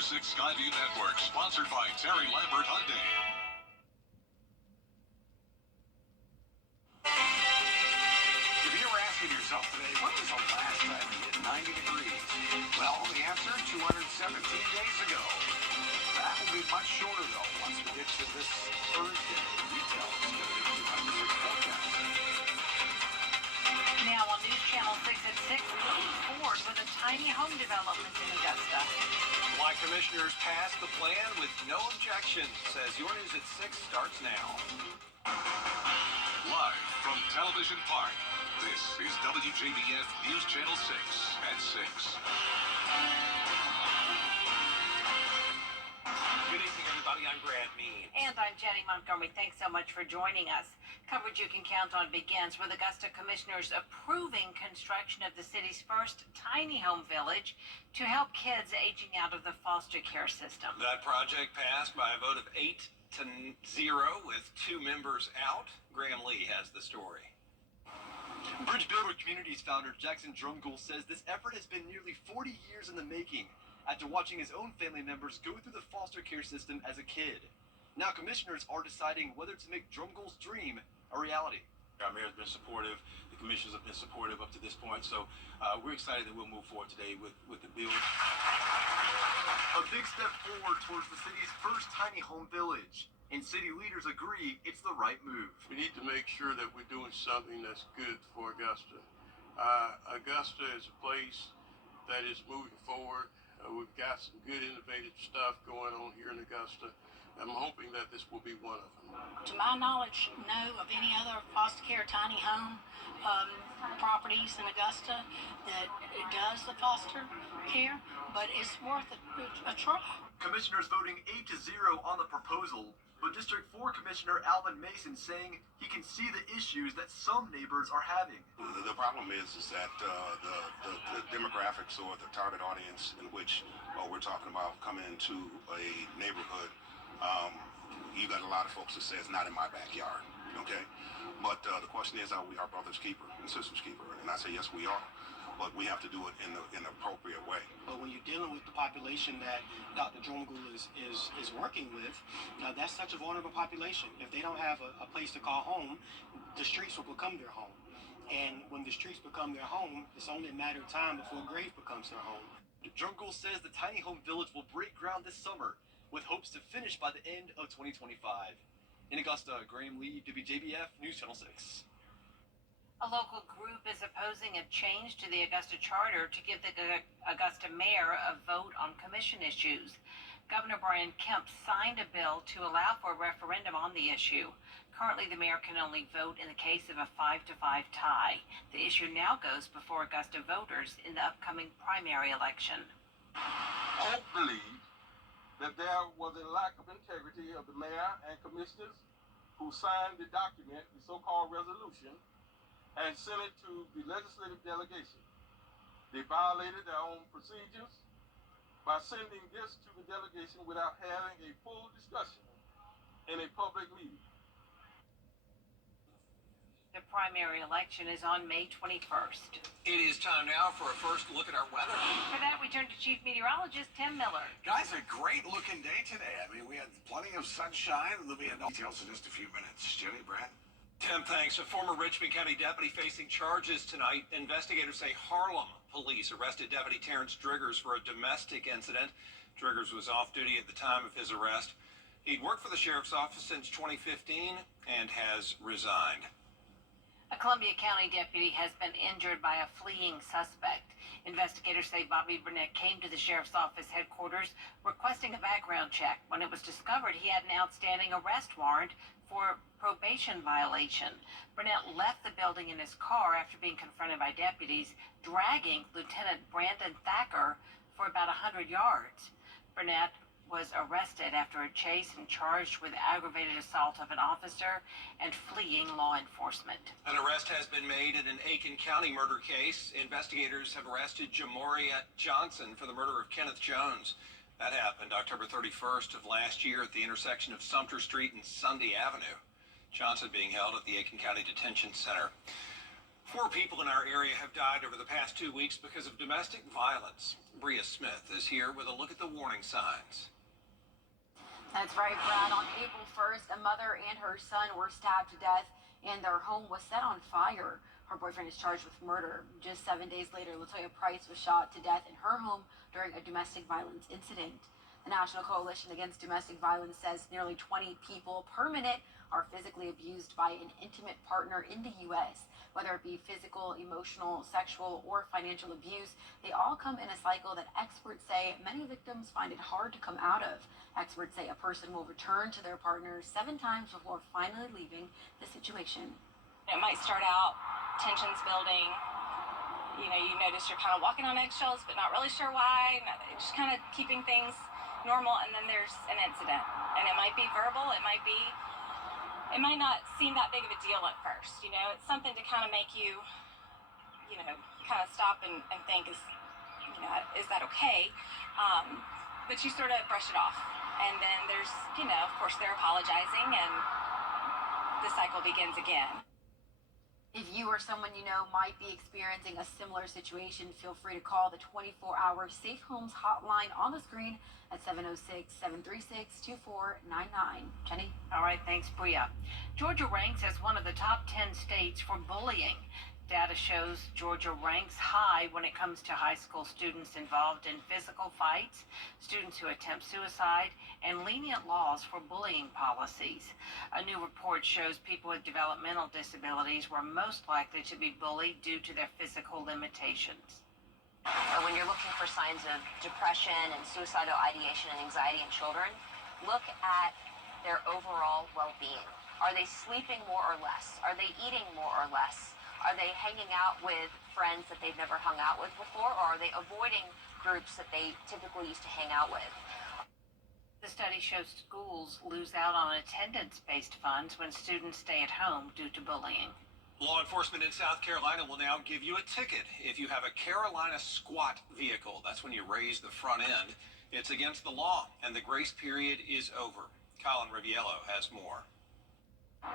Number 6 Skyview Network, sponsored by Terry Lambert Hyundai. If you were asking yourself today, when was the last time you hit 90 degrees? Well, the answer, 217 days ago. That will be much shorter, though, once we get to this Thursday. Retail is going to be 206 forecast. Now on News Channel 6 at 6, moving forward with a tiny home development in Augusta. Why commissioners passed the plan with no objection, says Your News at 6 starts now. Live from Television Park, this is WJBF News Channel 6 at 6. Good evening, everybody. I'm Brad Means. And I'm Jenny Montgomery. Thanks so much for joining us. Coverage you can count on begins with Augusta commissioners approving construction of the city's first tiny home village to help kids aging out of the foster care system. That project passed by a vote of 8-0 with 2 members out. Graham Lee has the story. Bridge Builder Communities founder Jackson Drumgoole says this effort has been nearly 40 years in the making after watching his own family members go through the foster care system as a kid. Now commissioners are deciding whether to make Drumgoole's dream a reality. Our mayor's been supportive, the commissioners have been supportive up to this point, so we're excited that we'll move forward today with the bill. A big step forward towards the city's first tiny home village, and city leaders agree it's the right move. We need to make sure that we're doing something that's good for Augusta. Augusta is a place that is moving forward. We've got some good innovative stuff going on here in Augusta. I'm hoping that this will be one of them. To my knowledge, know of any other foster care tiny home properties in Augusta that does the foster care, but it's worth a try. Commissioners voting 8-0 on the proposal, but District 4 Commissioner Alvin Mason saying he can see the issues that some neighbors are having. The problem is that the demographics or the target audience in which we're talking about coming into a neighborhood, you got a lot of folks that say it's not in my backyard, okay? But the question is, are we our brother's keeper and sister's keeper? And I say, yes, we are. But we have to do it in an appropriate way. But when you're dealing with the population that Dr. Drumgoole is working with, that's such a vulnerable population. If they don't have a place to call home, the streets will become their home. And when the streets become their home, it's only a matter of time before a grave becomes their home. Drumgoole says the tiny home village will break ground this summer, with hopes to finish by the end of 2025. In Augusta, Graham Lee, WJBF News Channel 6. A local group is opposing a change to the Augusta Charter to give the Augusta mayor a vote on commission issues. Governor Brian Kemp signed a bill to allow for a referendum on the issue. Currently, the mayor can only vote in the case of a 5-5 tie. The issue now goes before Augusta voters in the upcoming primary election. I believe that there was a lack of integrity of the mayor and commissioners who signed the document, the so-called resolution, and sent it to the legislative delegation. They violated their own procedures by sending this to the delegation without having a full discussion in a public meeting. The primary election is on May 21st. It is time now for a first look at our weather. For that, we turn to Chief Meteorologist Tim Miller. Guys, a great looking day today. I mean, we had plenty of sunshine, and there'll be details in just a few minutes. Jenny, Brad? Tim, thanks. A former Richmond County deputy facing charges tonight. Investigators say Harlem police arrested Deputy Terrence Driggers for a domestic incident. Driggers was off duty at the time of his arrest. He'd worked for the sheriff's office since 2015 and has resigned. A Columbia County deputy has been injured by a fleeing suspect. Investigators say Bobby Burnett came to the sheriff's office headquarters requesting a background check. When it was discovered, he had an outstanding arrest warrant for probation violation. Burnett left the building in his car after being confronted by deputies, dragging Lieutenant Brandon Thacker for about 100 yards. Burnett was arrested after a chase and charged with aggravated assault of an officer and fleeing law enforcement. An arrest has been made in an Aiken County murder case. Investigators have arrested Jamoria Johnson for the murder of Kenneth Jones. That happened October 31st of last year at the intersection of Sumter Street and Sunday Avenue. Johnson being held at the Aiken County Detention Center. 4 people in our area have died over the past 2 weeks because of domestic violence. Bria Smith is here with a look at the warning signs. That's right, Brad. On April 1st, a mother and her son were stabbed to death and their home was set on fire. Her boyfriend is charged with murder. Just 7 days later, Latoya Price was shot to death in her home during a domestic violence incident. The National Coalition Against Domestic Violence says nearly 20 people per minute are physically abused by an intimate partner in the U.S. Whether it be physical, emotional, sexual, or financial abuse, they all come in a cycle that experts say many victims find it hard to come out of. Experts say a person will return to their partner 7 times before finally leaving the situation. It might start out tensions building. You notice you're kind of walking on eggshells, but not really sure why. Just kind of keeping things normal, and then there's an incident. And it might be verbal, it might not seem that big of a deal at first. It's something to kind of make you, kind of stop and think, is that okay? But you sort of brush it off. And then there's, of course, they're apologizing, and the cycle begins again. If you or someone you know might be experiencing a similar situation, feel free to call the 24-hour Safe Homes hotline on the screen at 706-736-2499. Jenny? All right, thanks, Bria. Georgia ranks as one of the top 10 states for bullying. Data shows Georgia ranks high when it comes to high school students involved in physical fights, students who attempt suicide, and lenient laws for bullying policies. A new report shows people with developmental disabilities were most likely to be bullied due to their physical limitations. When you're looking for signs of depression and suicidal ideation and anxiety in children, look at their overall well-being. Are they sleeping more or less? Are they eating more or less? Are they hanging out with friends that they've never hung out with before, or are they avoiding groups that they typically used to hang out with? The study shows schools lose out on attendance-based funds when students stay at home due to bullying. Law enforcement in South Carolina will now give you a ticket if you have a Carolina squat vehicle. That's when you raise the front end. It's against the law, and the grace period is over. Colin Riviello has more.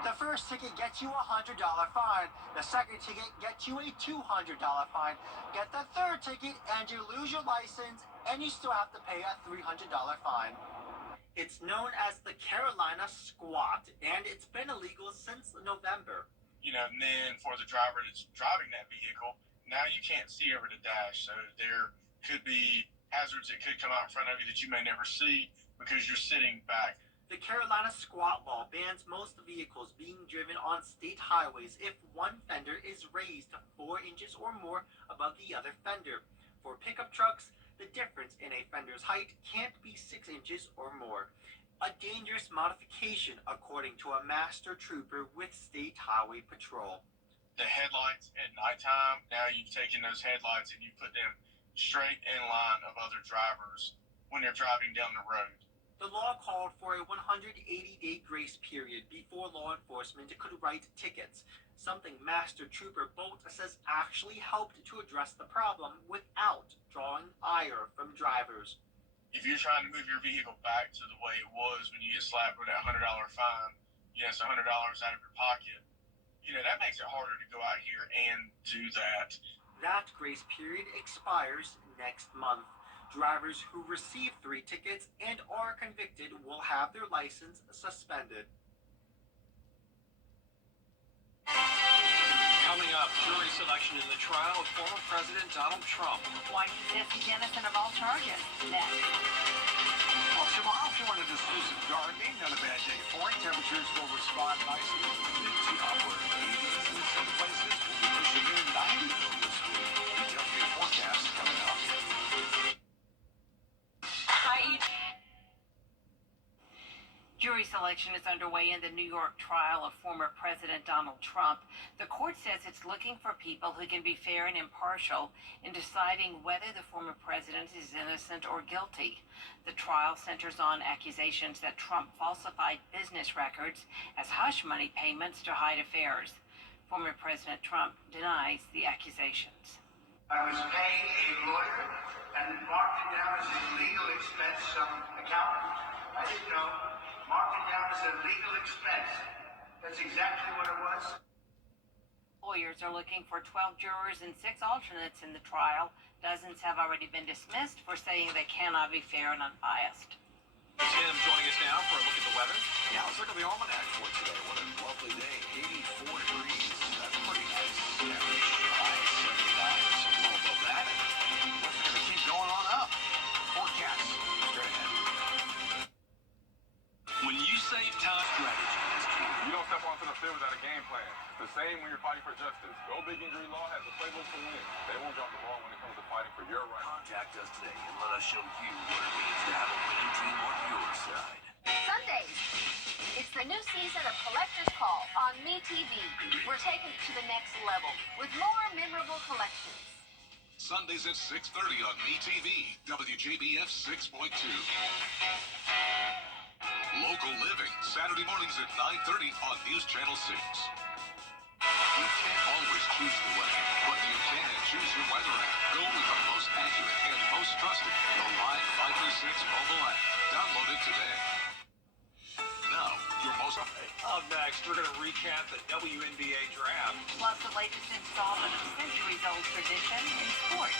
The first ticket gets you a $100 fine. The second ticket gets you a $200 fine. Get the third ticket and you lose your license, and you still have to pay a $300 fine. It's known as the Carolina squat, and it's been illegal since November. And then for the driver that's driving that vehicle, now you can't see over the dash, so there could be hazards that could come out in front of you that you may never see because you're sitting back. The Carolina squat law bans most vehicles being driven on state highways if one fender is raised 4 inches or more above the other fender. For pickup trucks, the difference in a fender's height can't be 6 inches or more. A dangerous modification, according to a master trooper with State Highway Patrol. The headlights at nighttime, now you've taken those headlights and you put them straight in line of other drivers when they're driving down the road. The law called for a 180-day grace period before law enforcement could write tickets, something Master Trooper Bolt says actually helped to address the problem without drawing ire from drivers. If you're trying to move your vehicle back to the way it was when you get slapped with that $100 fine, it's $100 out of your pocket. That makes it harder to go out here and do that. That grace period expires next month. Drivers who receive 3 tickets and are convicted will have their license suspended. Coming up, jury selection in the trial of former President Donald Trump. Why he says he's innocent of all charges. Next. Well, tomorrow, Florida to do some gardening. Not a bad day for it. Temperatures will respond nicely mid to upper 80s in some places. We'll be pushing near 90 though this week. Details of your forecast coming up. Jury selection is underway in the New York trial of former President Donald Trump. The court says it's looking for people who can be fair and impartial in deciding whether the former president is innocent or guilty. The trial centers on accusations that Trump falsified business records as hush money payments to hide affairs. Former President Trump denies the accusations. I was paying a lawyer and marked it down as a legal expense, some accountant. I didn't know. Marked it down as a legal expense. That's exactly what it was. Lawyers are looking for 12 jurors and 6 alternates in the trial. Dozens have already been dismissed for saying they cannot be fair and unbiased. Tim joining us now for a look at the weather. Yeah, let's look at the almanac for today. What a lovely day. 84 degrees. That's pretty nice. Average high 79, so a little above that. What's going to keep going on up? Forecast straight ahead. When you save time, Strategy is key. You don't step onto the field without a game plan. It's the same when you're fighting for justice. Go Big Injury Law has a playbook to win. They won't drop the ball when it comes to fighting for your rights. contact us today and let us show you what it means to have a winning team on your side. Sundays. It's the new season of Collector's Call on MeTV. We're taking it to the next level with more memorable collections. Sundays at 6:30 on MeTV, WJBF 6.2. Local Living, Saturday mornings at 9:30 on News Channel 6. You can't always choose the weather, but you can choose your weather app. Go with the most accurate and most trusted, the Live 536 mobile app. Download it today. Now, your most... Up next, we're going to recap the WNBA draft. Plus the latest installment of centuries-old tradition in sports.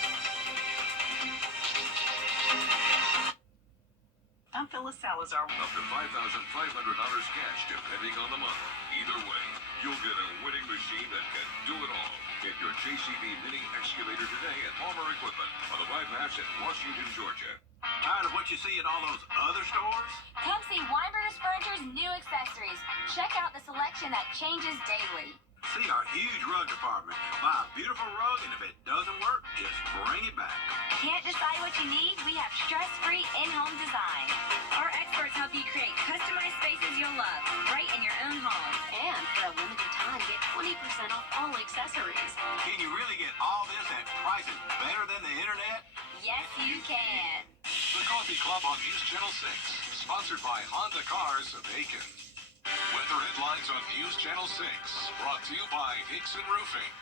I'm Phyllis Salazar. Up to $5,500 cash, depending on the model. Either way, you'll get a winning machine that can do it all. Get your JCB mini excavator today at Palmer Equipment on the bypass in Washington, Georgia. Tired of what you see at all those other stores? Come see Weinberger's Furniture's new accessories. Check out the selection that changes daily. See our huge rug department. Buy a beautiful rug, and if it doesn't work, just bring it back. Can't decide what you need? We have stress-free in-home design. Our experts help you create customized spaces you'll love, right in your own home. And for a limited time, get 20% off all accessories. Can you really get all this at prices better than the internet? Yes, you can. The Coffee Club on News Channel 6, sponsored by Honda Cars of Aiken. Weather headlines on News Channel 6, brought to you by Hickson Roofing.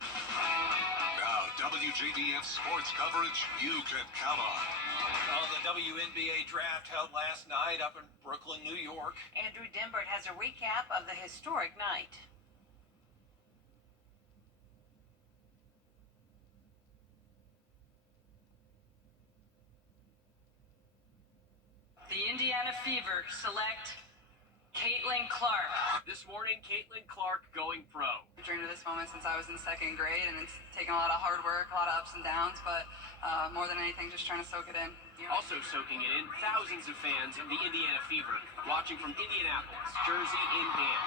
Now, WJBF sports coverage you can count on. Well, the WNBA draft held last night up in Brooklyn, New York. Andrew Dimbert has a recap of the historic night. The Indiana Fever select Caitlin Clark. This morning, Caitlin Clark going pro. I've dreamed of this moment since I was in second grade, and it's taken a lot of hard work, a lot of ups and downs, but more than anything, just trying to soak it in. Also soaking it in, thousands of fans of the Indiana Fever watching from Indianapolis, jersey in hand.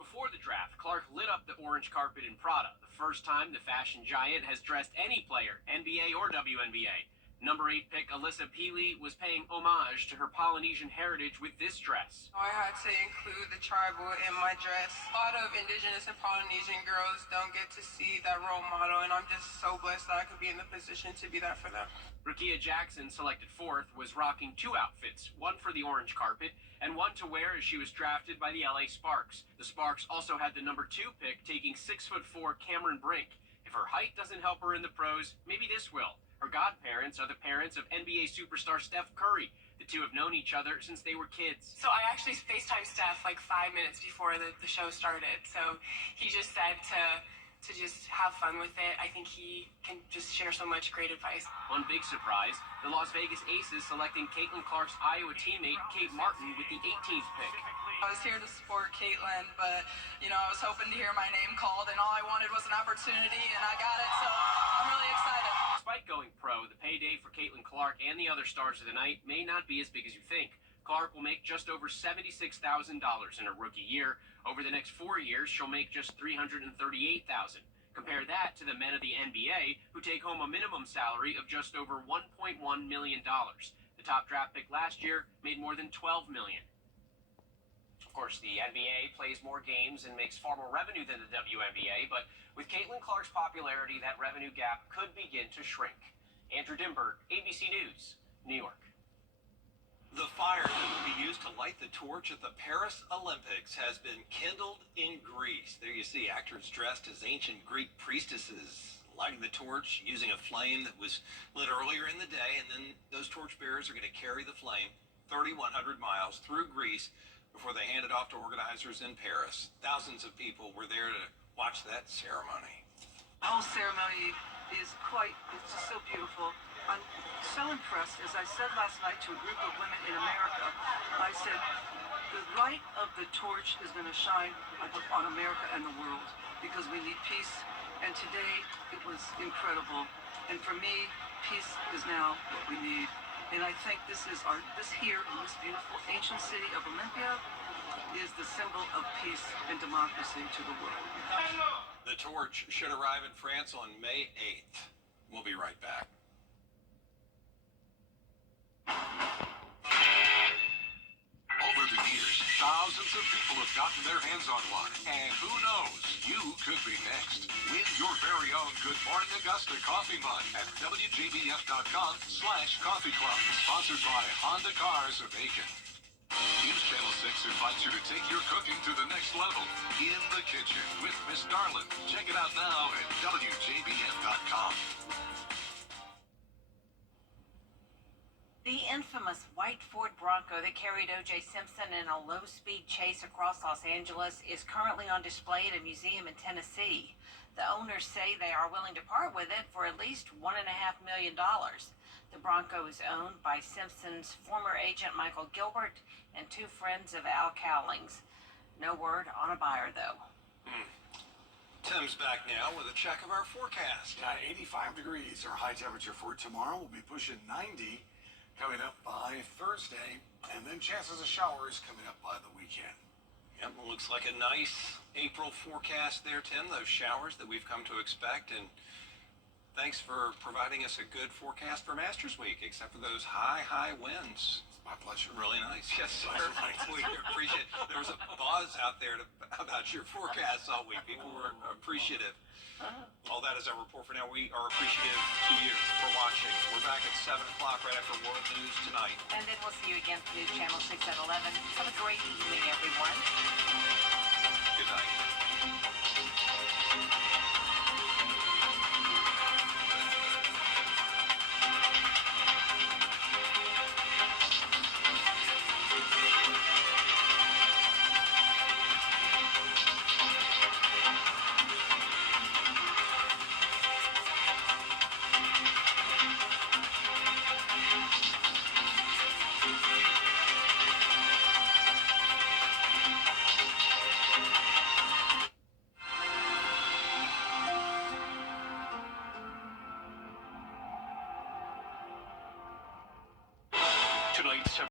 Before the draft, Clark lit up the orange carpet in Prada, the first time the fashion giant has dressed any player, NBA or WNBA. Number 8 pick Alyssa Peely was paying homage to her Polynesian heritage with this dress. I had to include the tribal in my dress. A lot of indigenous and Polynesian girls don't get to see that role model, and I'm just so blessed that I could be in the position to be that for them. Rakia Jackson, selected 4th, was rocking 2 outfits, one for the orange carpet and one to wear as she was drafted by the LA Sparks. The Sparks also had the number 2 pick, taking 6'4" Cameron Brink. If her height doesn't help her in the pros, maybe this will. Her godparents are the parents of NBA superstar Steph Curry. The two have known each other since they were kids. So I actually FaceTimed Steph like 5 minutes before the show started. So he just said to just have fun with it. I think he can just share so much great advice. One big surprise, the Las Vegas Aces selecting Caitlin Clark's Iowa teammate Kate Martin with the 18th pick. I was here to support Caitlin, but, I was hoping to hear my name called, and all I wanted was an opportunity, and I got it, so I'm really excited. Despite going pro, the payday for Caitlin Clark and the other stars of the night may not be as big as you think. Clark will make just over $76,000 in her rookie year. Over the next 4 years, she'll make just $338,000. Compare that to the men of the NBA, who take home a minimum salary of just over $1.1 million. The top draft pick last year made more than $12 million. Of course, the NBA plays more games and makes far more revenue than the WNBA, but with Caitlin Clark's popularity, that revenue gap could begin to shrink. Andrew Dimbert, ABC News, New York. The fire that will be used to light the torch at the Paris Olympics has been kindled in Greece. There you see actors dressed as ancient Greek priestesses lighting the torch using a flame that was lit earlier in the day, and then those torch bearers are going to carry the flame 3,100 miles through Greece before they handed off to organizers in Paris. Thousands of people were there to watch that ceremony. The whole ceremony is it's just so beautiful. I'm so impressed. As I said last night to a group of women in America, I said, the light of the torch is going to shine on America and the world because we need peace. And today it was incredible. And for me, peace is now what we need. And I think this here in this beautiful ancient city of Olympia is the symbol of peace and democracy to the world. The torch should arrive in France on May 8th. We'll be right back. Over the years, thousands of people have gotten their hands on one. And who knows, you could be next. Win your very own Good Morning Augusta coffee mug at WJBF.com/coffee club. Sponsored by Honda Cars of Aiken. News Channel 6 invites you to take your cooking to the next level. In the Kitchen with Miss Darlin. Check it out now at WJBF.com. The infamous white Ford Bronco that carried O.J. Simpson in a low-speed chase across Los Angeles is currently on display at a museum in Tennessee. The owners say they are willing to part with it for at least $1.5 million. The Bronco is owned by Simpson's former agent Michael Gilbert and two friends of Al Cowlings. No word on a buyer, though. Tim's back now with a check of our forecast. 85 degrees. Our high temperature for tomorrow will be pushing 90. Coming up by Thursday, and then chances of showers coming up by the weekend. Yep, it looks like a nice April forecast there, Tim, those showers that we've come to expect, and thanks for providing us a good forecast for Masters Week, except for those high winds. It's my pleasure. Really nice. Yes, sir. We appreciate it. There was a buzz out there about your forecast all week. People were appreciative. All that is our report for now. We are appreciative to you for watching. We're back at 7 o'clock right after World News Tonight. And then we'll see you again for News Channel 6 at 11. Have a great evening, everyone.